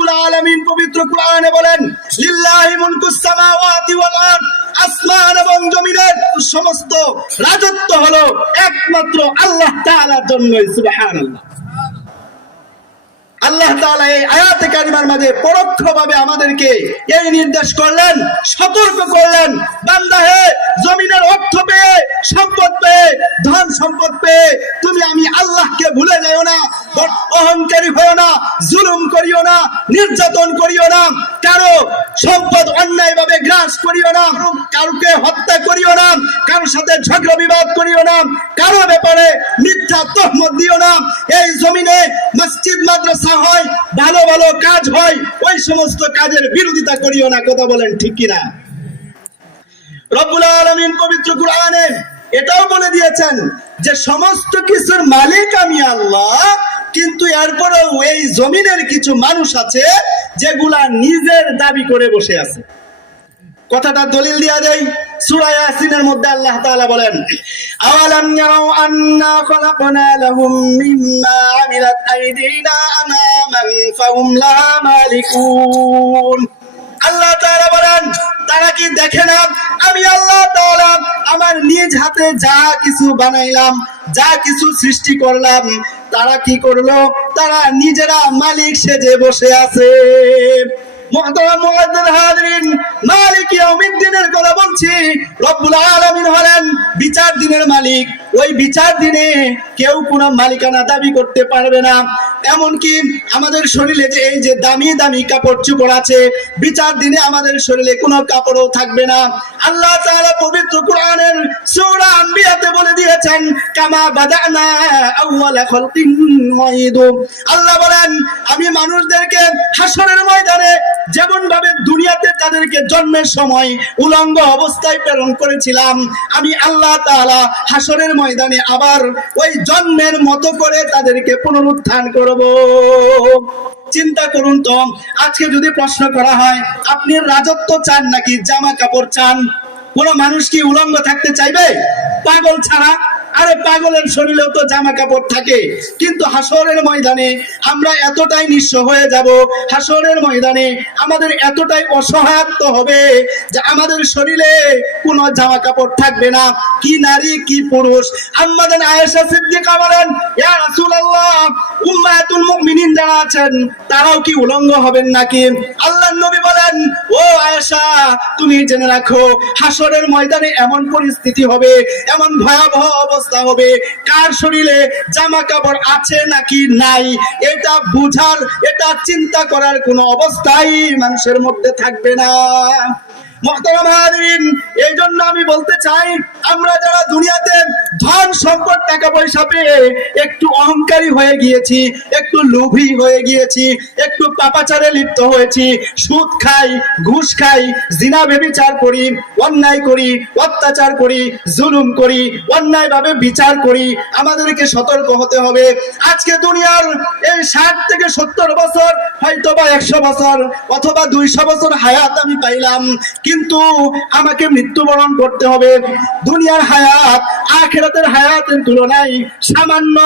রব্বুল আলামিন পবিত্র কোরআনে বলেন, লিল্লাহি মুলকুস সামাওয়াতি ওয়াল আরদ, আসমান এবং জমিনের সমস্ত রাজত্ব হলো একমাত্র আল্লাহ তাআলার জন্য। সুবহানাল্লাহ। আল্লাহ তাআলা এই আয়াতে কারিমার মাঝে পরোক্ষভাবে আমাদেরকে এই নির্দেশ করলেন, সতর্ক করলেন, বান্দা হে, জমিনের অর্থ পেয়ে, সম্পদ পেয়ে, ধন সম্পদ পেয়ে তুমি আমি আল্লাহকে ভুলে যাও না, অহংকারী হও না, জুলুম করিও না, নির্যাতন করিও না, কারো সম্পদ অন্যায়ভাবে গ্রাস করিও না, কারোকে হত্যা করিও না, কারোর সাথে ঝগড়া বিবাদ করিও না, কারো ব্যাপারে মিথ্যা তহমত দিও না। এই জমিনে মসজিদ মাদ্রাসা হয়, ভালো ভালো কাজ হয়, ওই সমস্ত কাজের বিরোধিতা করিও না। কথা বলেন ঠিক কিনা? রব্বুল আলামিন পবিত্র কোরআনে এটাও বলে দিয়েছেন যে সমস্ত কিছুর মালিক আমি আল্লাহ, কিন্তু এরপরেও এই জমিনের কিছু মানুষ আছে যেগুলা নিজের দাবি করে বসে আছে। কথাটা দলিল দিয়া দেই, সূরা ইয়াসিনের মধ্যে আল্লাহ তাআলা বলেন, আওয়ালাম ইয়ারাউ আন্না খলাকনা লাহুম মিম্মা আমিলাত আইদিনা আনামান ফাহুম লাহা মালিকুন। আল্লাহ তাআলা বলেন, তারা কি দেখে না আমি আল্লাহ তাআলা আমার নিজ হাতে যা কিছু বানাইলাম, যা কিছু সৃষ্টি করলাম, তারা কি করলো? তারা নিজেরা মালিক সেজে বসে আছে। মুহতারাম মুআদ্দিন হাজিরিন, মালিক ইয়াউমিদ্দিনের কথা বলছি। রব্বুল আলামিন হলেন বিচার দিনের মালিক। ওই বিচার দিনে কেউ কোনো মালিকানা দাবি করতে পারবে না। এমনকি আমাদের শরীরে যে এই যে দামি দামি কাপড় চোপড় আছে, বিচার দিনে আমাদের শরীরে কোনো কাপড়ও থাকবে না। আল্লাহ তাআলা পবিত্র কোরআনের সূরা আম্বিয়াতে বলে দিয়েছেন, কামা বাদানা আউওয়ালা খালকিন নুঈদু। আল্লাহ বলেন, আমি মানুষদেরকে হাসরের ময়দানে যেমন ভাবে দুনিয়াতে তাদেরকে জন্মের সময় উলঙ্গ অবস্থায় প্রেরণ করেছিলাম, আমি আল্লাহ তাআলা হাসরের ময়দানে আবার ওই জন্মের মতো করে তাদেরকে পুনরুত্থান করব। চিন্তা করুন তো, আজকে যদি প্রশ্ন করা হয় আপনি রাজত্ব চান নাকি জামা কাপড় চান, কোন মানুষ কি উলঙ্গ থাকতে চাইবে? পাগল ছাড়া। আরে পাগলের শরীরেও তো জামা কাপড় থাকে। কিন্তু হাসরের ময়দানে আমরা এতটাই নিঃস্ব হয়ে যাব, হাসরের ময়দানে আমাদের এতটাই অসহায়ত্ব হবে যে আমাদের শরীরে কোনো জামা কাপড় থাকবে না। কি নারী কি পুরুষ। আম্মাজান আয়েশা সিদ্দিকা বলেন, ইয়া রাসূলুল্লাহ, উম্মাতুল মুমিনিন যারা আছেন তারাও কি উলঙ্গ হবেন নাকি? আল্লাহর নবী বলেন, ও আয়েশা, তুমি জেনে রাখো হাসরের ময়দানে এমন পরিস্থিতি হবে, এমন ভয়াবহ অবস্থা হবে, কার শরীরে জামা কাপড় আছে নাকি নাই এটা বুঝার, এটা চিন্তা করার কোনো অবস্থাই মানুষের মধ্যে থাকবে না। মুহতারাম হাজিরিন, এই জন্য আমি বলতে চাই, আমরা যারা দুনিয়াতে ধন সম্পদ টাকা পয়সা পেয়ে একটু অহংকারী হয়ে গিয়েছি, একটু লোভী হয়ে গিয়েছি, একটু পাপাচারে লিপ্ত হয়েছি, সুদ খাই, ঘুষ খাই, জিনা ব্যভিচার করি, অন্যায় করি, অত্যাচার করি, জুলুম করি, অন্যায়ভাবে বিচার করি, আমাদেরকে সতর্ক হতে হবে। আজকে দুনিয়ার এই 60 থেকে 70 বছর, হয়তো বা 100 বছর অথবা 200 বছর হায়াত আমি পাইলাম, কিন্তু আমাকে মৃত্যুবরণ করতে হবে। দুনিয়ার হায়াত আখিরাতের হায়াতের তুলনায় সামান্য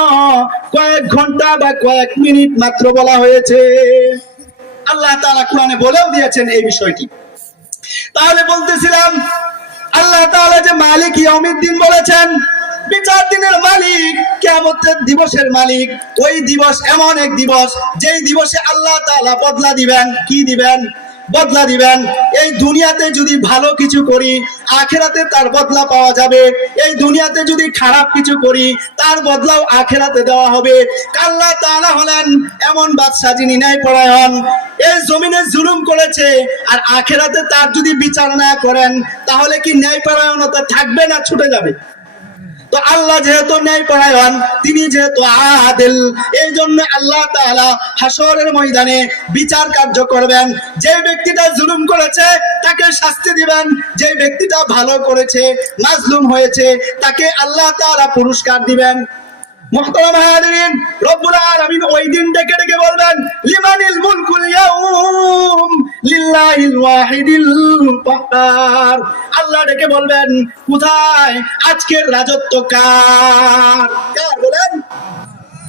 কয়েক ঘন্টা বা কয়েক মিনিট মাত্র বলা হয়েছে। আল্লাহ তাআলা কোরআনে বলেও দিয়েছেন এই বিষয়টি। তাহলে বলতেছিলাম, আল্লাহ তাআলা যে মালিক ইয়াউমিদ্দিন বলেছেন, বিচার দিনের মালিক, কিয়ামতের দিবসের মালিক। ওই দিবস এমন এক দিবস যেই দিবসে আল্লাহ তাআলা বদলা দিবেন। কি দিবেন? বদলা দিবেন। এই দুনিয়াতে যদি ভালো কিছু করি, আখিরাতে তার বদলা পাওয়া যাবে। এই দুনিয়াতে যদি খারাপ কিছু করি, তার বদলাও আখিরাতে দেওয়া হবে। আল্লাহ তাআলা হলেন এমন বাদশা যিনি ন্যায়পরায়ণ। এই জমিনে জুলুম করেছে, আর আখিরাতে তার যদি বিচার না করেন, তাহলে কি ন্যায়পরায়ণতা থাকবে না ছুটে যাবে? তো আল্লাহ যেহেতু ন্যায়পরায়ণ, তিনি যেহেতু আদিল, এই জন্য আল্লাহ তাআলা হাসরের ময়দানে বিচার কার্য করবেন। যে ব্যক্তিটা জুলুম করেছে তাকে শাস্তি দিবেন, যে ব্যক্তিটা ভালো করেছে, মাজলুম হয়েছে, তাকে আল্লাহ তাআলা পুরস্কার দিবেন। মুহতারাম হাজিরিন, রব্বুল আলামিন ওই দিন ডেকে ডেকে বলবেন, লিমানিল মুলকুল ইয়াউম লিল্লাহিল ওয়াহিদিল কাহ্হার। আল্লাহ ডেকে বলবেন, কোথায় আজকের রাজত্ব কার? কার বলেন?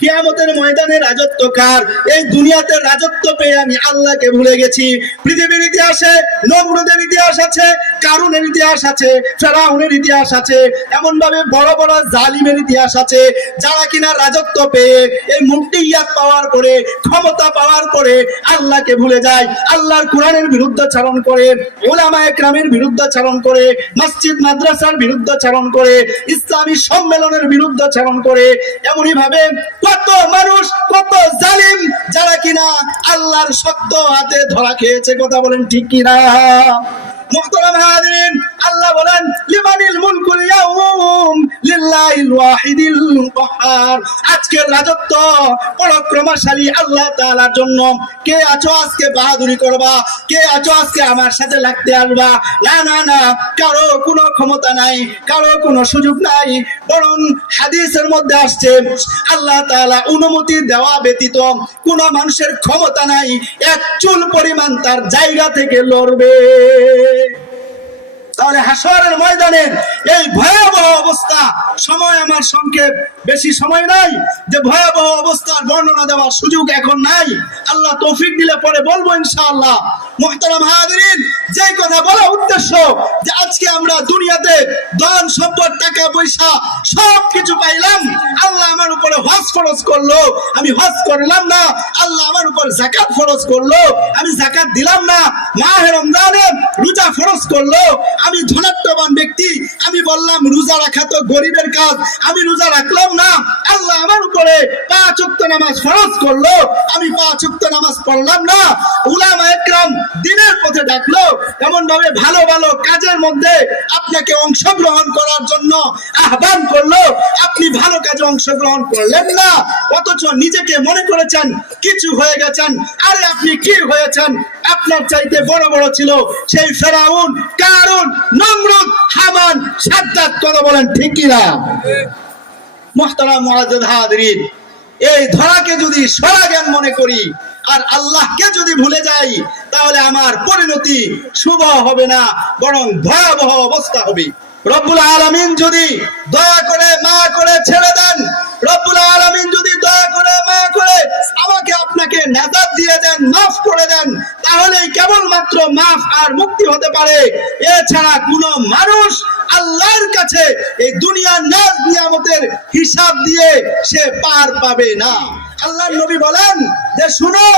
কিয়ামতের ময়দানে রাজত্ব কার? এই দুনিয়াতে রাজত্ব পেয়ে আমি আল্লাহকে ভুলে গেছি। পৃথিবীর ইতিহাসে নমরুদের ইতিহাস আছে, কারুনের ইতিহাস আছে, ফেরাউনের ইতিহাস আছে, এমন ভাবে বড় বড় জালিমের ইতিহাস আছে যারা কিনা রাজত্ব পেয়ে এই মুক্তিয়াত পাওয়ার পরে, ক্ষমতা পাওয়ার পরে আল্লাহকে ভুলে যায়, আল্লাহর কোরআনের বিরুদ্ধাচরণ করে, উলামায়ে কেরামের বিরুদ্ধাচরণ করে, মসজিদ মাদ্রাসার বিরুদ্ধাচরণ করে, ইসলামী সম্মেলনের বিরুদ্ধাচরণ করে। এমনই ভাবে কত মানুষ, কত জালিম যারা কিনা আল্লাহর শক্ত হাতে ধরা খেয়েছে। কথা বলেন ঠিক কিনা? মুহতারাম হাজিরিন, আল্লাহ বলেন লিমানিল মুলকুল ইয়াউম লিল্লাহিল ওয়াহিদিল কাহ্হার। আজকের রাজত্ব পরাক্রমশালী আল্লাহ তাআলার জন্য। কে আছো আজকে বাহাদুরি করবা? কে আছো আজকে আমার সাথে লাগতে আসবা? না না না, কারো কোনো ক্ষমতা নাই, কারো কোনো সুযোগ নাই। বরং হাদিসের মধ্যে আসছে আল্লাহ তাআলা অনুমতি দেওয়া ব্যতীত কোনো মানুষের ক্ষমতা নাই এক চুল পরিমাণ তার জায়গা থেকে লড়বে। তাহলে হাসরের ময়দানের এই ভয়াবহ অবস্থা, সময় আমার সংক্ষেপ, বেশি সময় নাই যে ভয়াবহ অবস্থার বর্ণনা দেওয়ার সুযোগ এখন নাই। আল্লাহ তৌফিক দিলে পরে বলবো ইনশাআল্লাহ। মুহতারাম হাজিরিন, যে কথা বলা উদ্দেশ্য যে আজকে আমরা দুনিয়াতে ধন সম্পদ, টাকা পয়সা সব কিছু পাইলাম, আল্লাহ আমার উপরে হজ ফরজ করলো, আমি হজ করলাম না। আল্লাহ আমার উপর যাকাত ফরজ করলো, আমি যাকাত দিলাম না। মাহে রমজানে রোজা ফরজ করলো, আমি ধনাত্মবান ব্যক্তি, আমি বললাম রোজা রাখা তো গরিবের কাজ, আমি রোজা রাখলাম না। আল্লাহ আমার উপরে 5 ওয়াক্ত নামাজ ফরজ করলো, আমি 5 ওয়াক্ত নামাজ পড়লাম না। উলামায়ে কেরাম দ্বীনের পথে ডাকলো, এমন ভাবে ভালো ভালো কাজের মধ্যে আপনাকে অংশগ্রহণ করার জন্য আহ্বান করলো, আপনি ভালো কাজে অংশগ্রহণ করলেন না, অথচ নিজেকে মনে করেছেন কিছু হয়ে গেছেন। আরে আপনি কি হয়েছেন? আপনার চাইতে বড় বড় ছিল সেই ফেরাউন, কারুন, নমরুদ, হামান, সাদ্দাত। কথা বলেন ঠিক কিনা? মুহতারাম মুআজ্জাজ হাজিরিন, এই ধরাকে যদি সরা জ্ঞান মনে করি আর আল্লাহকে যদি ভুলে যাই, তাহলে আমার পরিণতি শুভ হবে না, বরং ভয়াবহ অবস্থা হবে। রব্বুল আলামিন যদি দয়া করে মায়া করে ছেড়ে দেন, রব্বুল আলামিন যদি দয়া করে মায়া করে আমাকে আপনাকে নাজাত দিয়ে দেন, মাফ করে দেন, তাহলেই কেবলমাত্র মাফ আর মুক্তি হতে পারে। এছাড়া কোনো মানুষ আল্লাহর কাছে এই দুনিয়ার নাজ নিয়ামতের হিসাব দিয়ে সে পার পাবে না। আল্লাহর নবী বলেন যে শুনো,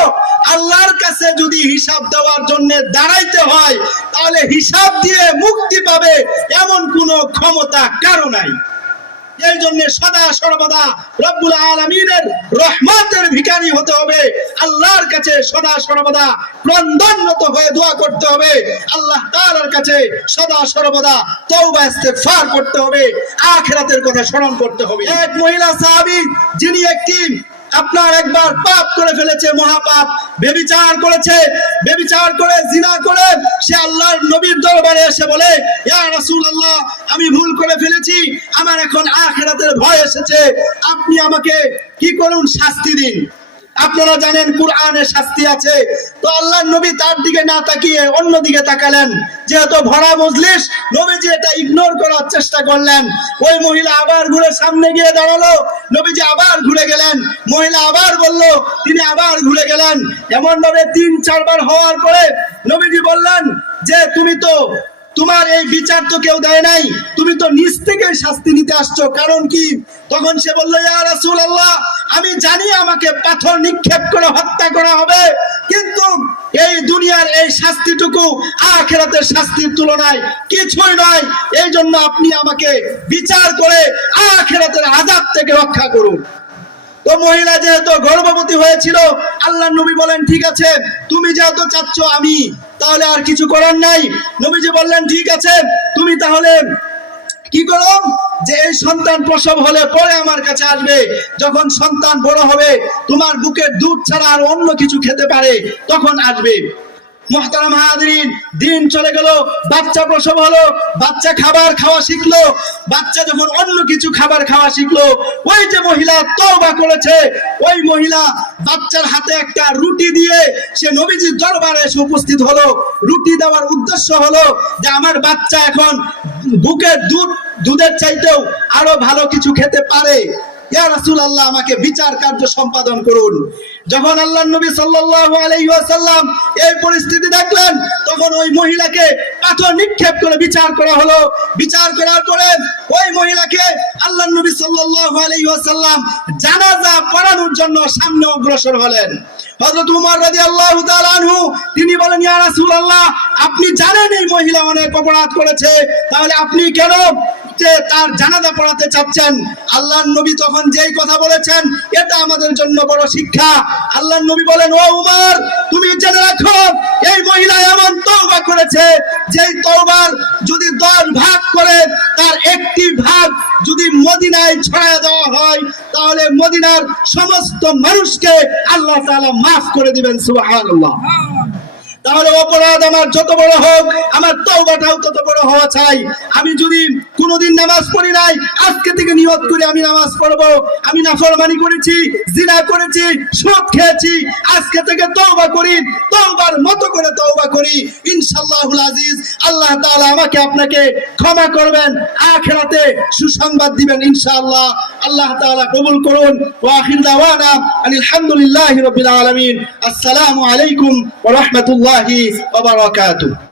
আল্লাহর কাছে যদি হিসাব দেওয়ার জন্য দাঁড়াইতে হয়, তাহলে হিসাব দিয়ে মুক্তি পাবে এমন কোনো ক্ষমতা কারো নাই। এই জন্য সদা সর্বদা রব্বুল আলামিনের রহমতের ভিখারি হতে হবে, আল্লাহর কাছে সদা সর্বদা ক্রন্দনরত হয়ে দোয়া করতে হবে, আল্লাহ তাআলার কাছে সদা সর্বদা তওবা ইস্তেগফার করতে হবে, আখিরাতের কথা স্মরণ করতে হবে। এক মহিলা সাহাবী, যিনি একটি আপনার একবার পাপ করে ফেলেছে, মহাপাপ, ব্যভিচার করেছে, ব্যভিচার করে জিনা করে সে আল্লাহর নবীর দরবারে এসে বলে, ইয়া রাসূলুল্লাহ, আমি ভুল করে ফেলেছি, আমার এখন আখিরাতের ভয় এসেছে, আপনি আমাকে কি করুন, শাস্তি দিন। আপনারা জানেন কুরআনে শাস্তি আছে। তো আল্লাহর নবী তার দিকে না তাকিয়ে অন্য দিকে তাকালেন। যেহেতু ভরা মজলিস, নবীজি এটা ইগনোর করার চেষ্টা করলেন। ওই মহিলা আবার ঘুরে সামনে গিয়ে দাঁড়ালো, নবীজি আবার ঘুরে গেলেন, মহিলা আবার বলল, তিনি আবার ঘুরে গেলেন। এমন ভাবে 3-4 বার হওয়ার পরে নবীজি বললেন যে তুমি তো, তোমার এই বিচার তো কেউ দেয় নাই, তুমি তো নিজ থেকে শাস্তি নিতে আসছো, কারণ কি? তখন সে বলল, ইয়া রাসূলুল্লাহ, আমি জানি আমাকে পাথর নিক্ষেপ করে হত্যা করা হবে, কিন্তু এই দুনিয়ার এই শাস্তিটুকু আখিরাতের শাস্তির তুলনায় কিছুই নয়, এই জন্য আপনি আমাকে বিচার করে আখিরাতের আযাব থেকে রক্ষা করুন। তো মহিলা যেহেতু গর্ভবতী হয়েছিল, আল্লাহর নবী বলেন, ঠিক আছে, তুমি যেহেতু চাচ্ছ আমি, তাহলে আর কিছু করার নাই। নবীজি বললেন, ঠিক আছে, তুমি তাহলে কি করো, যে এই সন্তান প্রসব হলে পরে আমার কাছে আসবে, যখন সন্তান বড় হবে, তোমার বুকের দুধ ছাড়া আর অন্য কিছু খেতে পারে, তখন আসবে। মুহতারাম হাজিরিন, দিন চলে গেল, বাচ্চা প্রসব হলো, বাচ্চা খাবার খাওয়া শিখলো, বাচ্চা যখন অন্য কিছু খাবার খাওয়া শিখলো, ওই যে মহিলা তওবা করেছে, ওই মহিলা বাচ্চার হাতে একটা রুটি দিয়ে সে নবীজির দরবারে এসে উপস্থিত হলো। রুটি দেওয়ার উদ্দেশ্য হলো যে আমার বাচ্চা এখন বুকের দুধের চাইতেও আরো ভালো কিছু খেতে পারে। ইয়া রাসূলুল্লাহ আমাকে বিচার কার্য সম্পাদন করুন। যখন আল্লাহর নবী সাল্লাল্লাহু আলাইহি ওয়াসাল্লাম এই পরিস্থিতি দেখলেন, তখন ওই মহিলাকে পাথর নিক্ষেপ করে বিচার করা হলো। বিচার করার পরে ওই মহিলাকে আল্লাহর নবী সাল্লাল্লাহু আলাইহি ওয়াসাল্লাম জানাজা পড়ানোর জন্য সামনে অগ্রসর হলেন। হযরত উমর রাদিয়াল্লাহু তাআলা আনহু তিনি বলেন, ইয়া রাসূলুল্লাহ, আপনি জানেন এই মহিলা অনেক অপরাধ করেছে, তাহলে আপনি কেন যে তার জানাজা পড়াতে চাচ্ছেন? আল্লাহর নবী তখন যেই কথা বলেছেন, এটা আমাদের জন্য বড় শিক্ষা। আল্লাহর নবী বলেন, ও উমর, তুমি জেনে রাখো এই মহিলা এমন তওবা করেছে, যেই তওবার যদি 10 ভাগ করে তার একটি ভাগ যদি মদিনায় ছড়ায় দেওয়া হয়, তাহলে মদিনার সমস্ত মানুষকে আল্লাহ তাআলা মাফ করে দিবেন। সুবহানাল্লাহ। তাহলে অপরাধ আমার যত বড় হোক, আমার তওবাটাও তত বড় হওয়া চাই। আমি যদি কোনোদিন নামাজ পড়ি নাই, আজকে থেকে নিয়ত করি আমি নামাজ পড়বো। আমি নাফরমানি করেছি, জিনা করেছি, সুদ খেয়েছি, আজকে থেকে তওবা করি, তওবার মতো করে তওবা করি। ইনশাআল্লাহুল আজিজ আল্লাহ তাআলা আমাকে আপনাকে ক্ষমা করবেন, আখিরাতে সুসংবাদ দিবেন ইনশাআল্লাহ। আল্লাহ তাআলা কবুল করুন। ওয়া আখির দাওয়ানা আলহামদুলিল্লাহি রাব্বিল আলামিন। আসসালামু আলাইকুম ওয়া রাহমাতুল্লাহি ওয়া বারাকাতুহু।